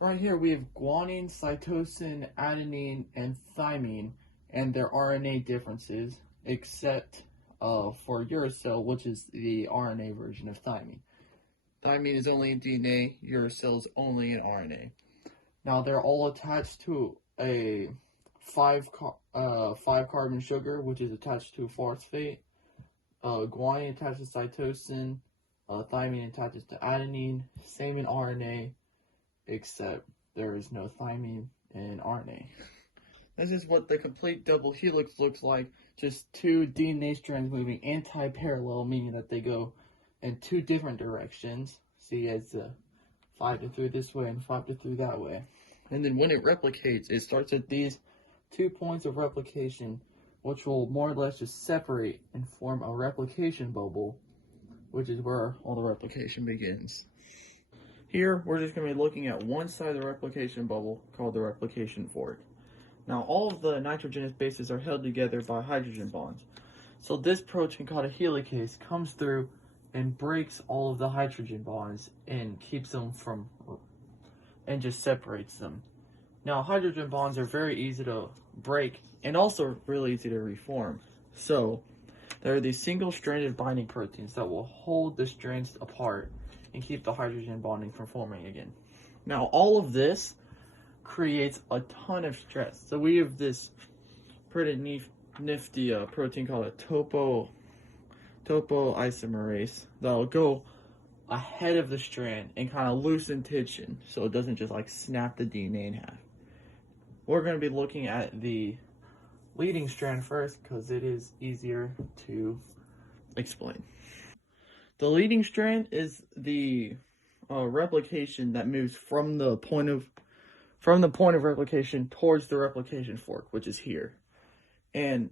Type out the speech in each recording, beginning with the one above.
Right here we have guanine, cytosine, adenine, and thymine, and their RNA differences, except for uracil, which is the RNA version of thymine. Thymine is only in DNA, uracil is only in RNA. Now they're all attached to a five carbon sugar, which is attached to a phosphate. Guanine attaches to cytosine, thymine attaches to adenine, same in RNA, except there is no thymine in RNA. This is what the complete double helix looks like, just two DNA strands moving anti-parallel, meaning that they go in two different directions. See, it's 5 to 3 this way and 5 to 3 that way. And then when it replicates, it starts at these 2 points of replication, which will more or less just separate and form a replication bubble, which is where all the replication begins. Here, we're just going to be looking at one side of the replication bubble called the replication fork. Now, all of the nitrogenous bases are held together by hydrogen bonds. So this protein called a helicase comes through and breaks all of the hydrogen bonds and keeps them from, and just separates them. Now, hydrogen bonds are very easy to break and also really easy to reform. So, there are these single-stranded binding proteins that will hold the strands apart and keep the hydrogen bonding from forming again. Now, all of this creates a ton of stress. So we have this pretty nifty protein called a topoisomerase that'll go ahead of the strand and kind of loosen tension so it doesn't just like snap the DNA in half. We're going to be looking at the leading strand first because it is easier to explain. The leading strand is the replication that moves from the point of replication towards the replication fork, which is here. And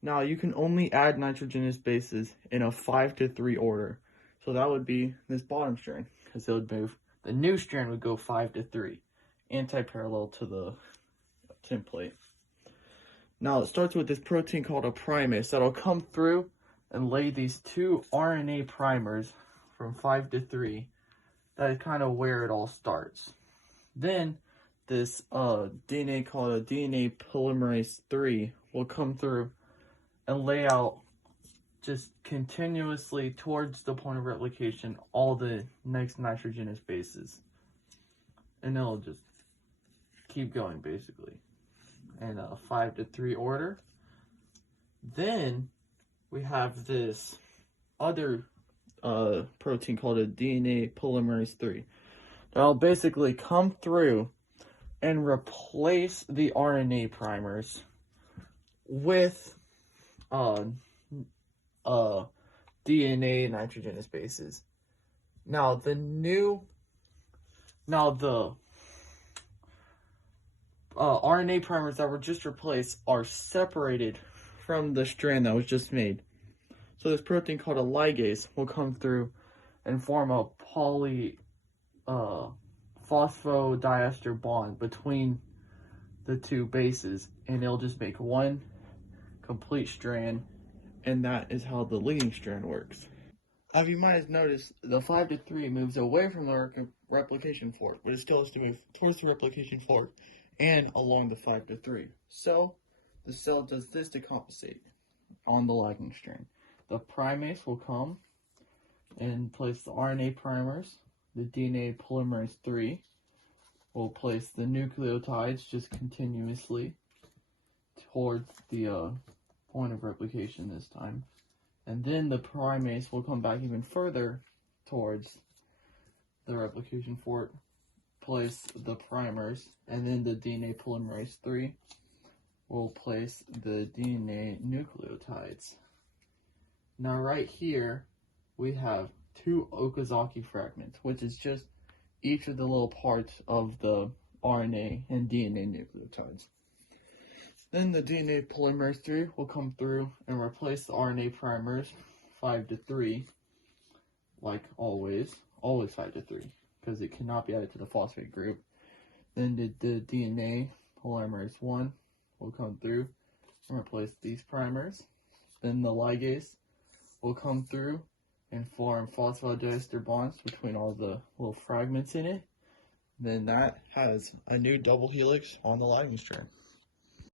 now you can only add nitrogenous bases in a 5 to 3 order. So that would be this bottom strand, because it would move. The new strand would go 5 to 3, anti-parallel to the template. Now it starts with this protein called a primase that'll come through and lay these 2 RNA primers from 5 to 3. That is kind of where it all starts. Then this DNA called a DNA polymerase 3 will come through and lay out just continuously towards the point of replication all the next nitrogenous bases. And it'll just keep going basically in a 5 to 3 order. Then we have this other protein called a DNA polymerase 3 that'll basically come through and replace the RNA primers with DNA nitrogenous bases. Now the RNA primers that were just replaced are separated from the strand that was just made. So this protein called a ligase will come through and form a phosphodiester bond between the 2 bases, and it'll just make one complete strand, and that is how the leading strand works. As you might have noticed, the 5 to 3 moves away from the replication fork, but it still has to move towards the replication fork and along the 5 to 3. So the cell does this to compensate on the lagging strand. The primase will come and place the RNA primers. The DNA polymerase 3 will place the nucleotides just continuously towards the point of replication this time. And then the primase will come back even further towards the replication fork, place the primers, and then the DNA polymerase 3 will place the DNA nucleotides. Now right here, we have 2 Okazaki fragments, which is just each of the little parts of the RNA and DNA nucleotides. Then the DNA polymerase 3 will come through and replace the RNA primers 5 to 3, like always 5 to 3, because it cannot be added to the phosphate group. Then the DNA polymerase 1 will come through and replace these primers. Then the ligase will come through and form phosphodiester bonds between all the little fragments in it. then that has a new double helix on the lightning strand.